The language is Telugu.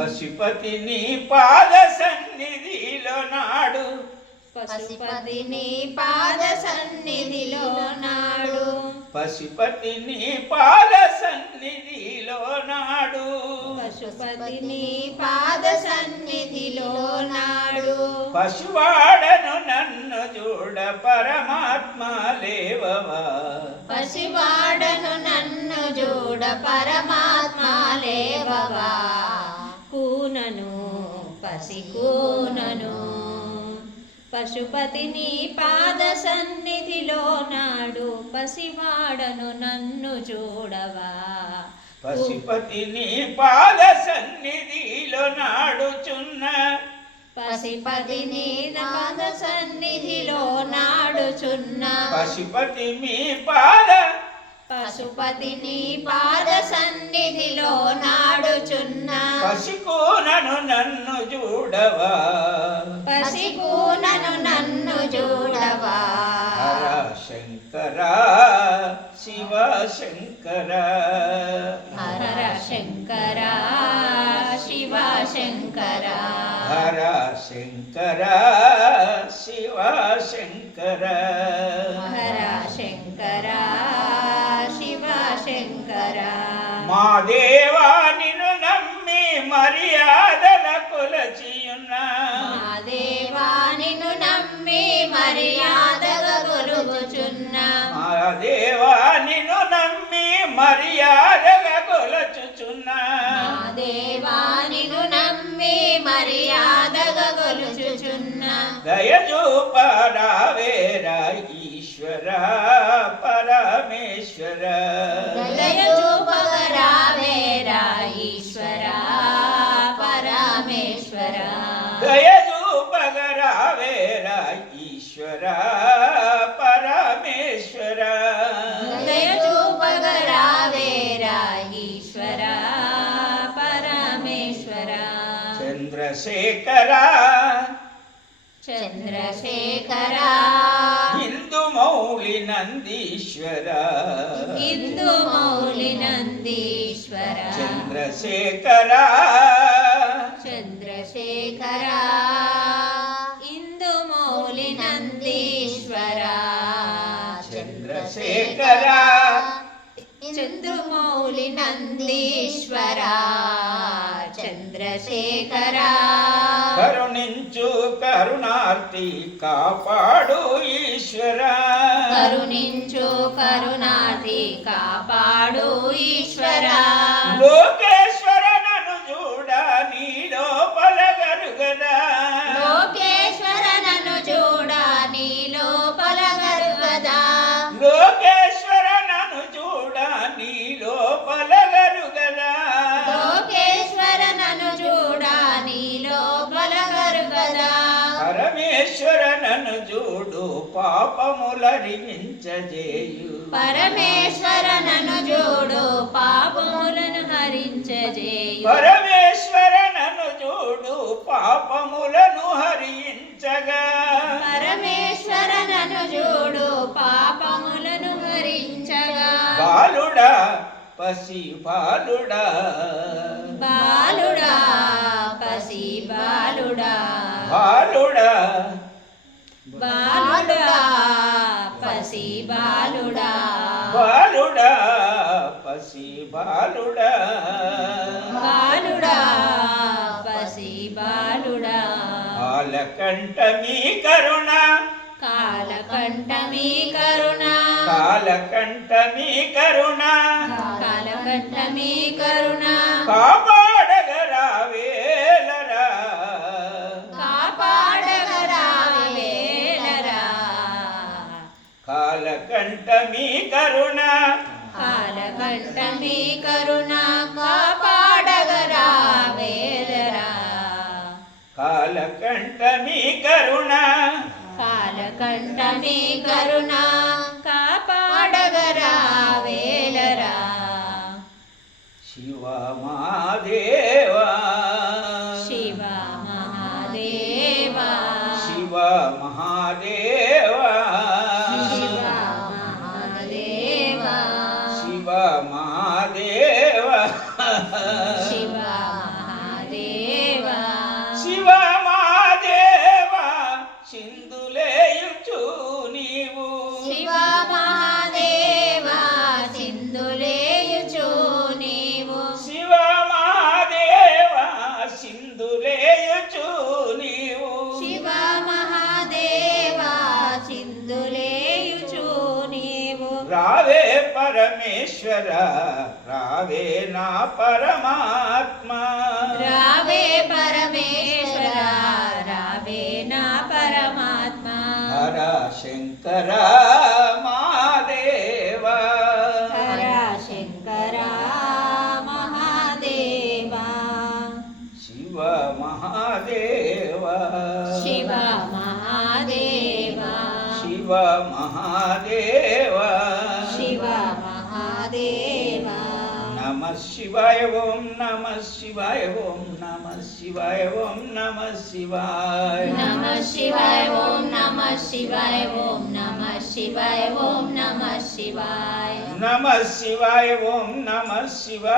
పశుపతి నీ పాద సన్నిధిలో నాడు, పశుపతి నీ పాద సన్నిధిలో నాడు, పశుపతి నీ పాద సన్నిధిలో నాడు, పశుపతి నీ పాద సన్నిధిలో నాడు. పశువాడను నన్ను చూడ పరమాత్మ లేవవా, పసివాడను నన్ను చూడ పరమాత్మ లేవవా. కూనను పసికూనను పశుపతి నీ పాద సన్నిధిలో నాడు, పసివాడను నన్ను చూడవా. పశుపతి నీ పాద సన్నిధిలో నాడుచున్న, పసిపతి నీ పాద సన్నిధిలో నాడుచున్న, పశుపతి మీ పాద, పశుపతి నీ పాద సన్నిధిలో నాడుచున్న, పసికోనను నన్ను చూడవా, పసికూనను నన్ను చూడవా. హర శంకర శివ శంకర, హర శంకర శివ శంకర, హర శంకర శివ శంకర, హర శంకర శివ శంకర. మా దేవా నిన్ను నమ్మి మర్యాదల కొలచియున్న, మా దేవా నిన్ను నమ్మి మర్యాదగా కొలుగుచున్న, మా దేవా నిన్ను నమ్మి మర్యాదగా కొలచుచున్న, మా దేవా నిన్ను నమ్మి మర్యాదగా కొలుచుచున్న. దయచూపరావేరా ఈశ్వర పరమేశ్వర, దయచూపగరావేరా ఈశ్వర పరమేశ్వర, దయచూపగరావేరా ఈశ్వర పరమేశ్వర, దయచూపగరావేరా ఈశ్వర పరమేశ్వర. చంద్రశేఖర చంద్రశేఖర హిందూ మౌళి నందీశ్వర, హిందూ మౌళి నందీశ్వర, చంద్రశేఖర చంద్రశేఖర హిందూ మౌళి నందీశ్వర, చంద్రశేఖర చంద్రమౌళి నందీశ్వర, చంద్రశేఖర. కరుణించు కరుణార్తి కాపాడు ఈశ్వర, కరుణించు కరుణార్థి కాపాడు ఈశ్వర. లోకేశ్వర నన్ను చూడ నీ లోపల గరుగదా, లోకేశ్వర నన్ను చూడ నీ లోపల గరుగదా, లోకేశ్వర నన్ను చూడ నీ లోపల గరుగదా, లోకేశ్వర నన్ను చూడ నీ లోపల గరుగదా. పరమేశ్వర నన్ను చూడు పాపములరిగించజేయు, పరమేశ్వర నన్ను చూడు పాపములను హరించజేయు, పరమేశ్వర నన్ను చూడు పాపములను హరించగా, పరమేశ్వర నన్ను చూడు పాపములను హరించగా. బాలుడా పసి బాలుడా, బాలుడా పసి బాలుడా, బాలుడా బాలుడా పసి బాలుడా, బాలుడా పసి బాలుడా, బాలుడా పసి బాలుడా. కాలకంఠ మీ కరుణ, కాలకంఠ మీ కరుణ, కాలకంఠ మీ కరుణ, కాలకంఠ మీ కరుణ. కాపాడగరావేలరా, కాపాడగరావేలరా, కాలకంఠ మీ కరుణ, కాలకంఠ మీ కరుణ. కాపాడగరావేలరా, కాలకంఠ మీ కరుణ, కాలకంఠ మీ కరుణ. కాపాడగరావేలరా. శివ మహాదేవా, శివ మహాదేవా, శివ మహాదేవా, శివ మహాదేవా, శివ మహాదేవా, శివ మహాదేవా. శివ మహాదేవ సింధులేయుచు నీవు శివ మహాదేవ సింధులేయుచు నీవు శివ మహాదేవ సింధులేయుచు నీవు శివ మహాదేవ సింధులేయుచు నీవు రావే పరమేశ్వర రావే నా పరమాత్మ రావే పరమేశ్వర రావే నా పరమాత్మ హర శంకర మహాదేవ హర శంకర మహాదేవ శివ మహాదేవ శివ మహాదేవ శివ మహాదేవ శివ మహాదేవ నమ శివాయ ఓం నమ శివాయ ఓం నమ శివాయ ఓం నమ శివాయ నమ శివాయ ఓం నమ శివాయ ఓం నమ శివాయ ఓం నమ శివాయ నమ శివాయ ఓం నమ శివాయ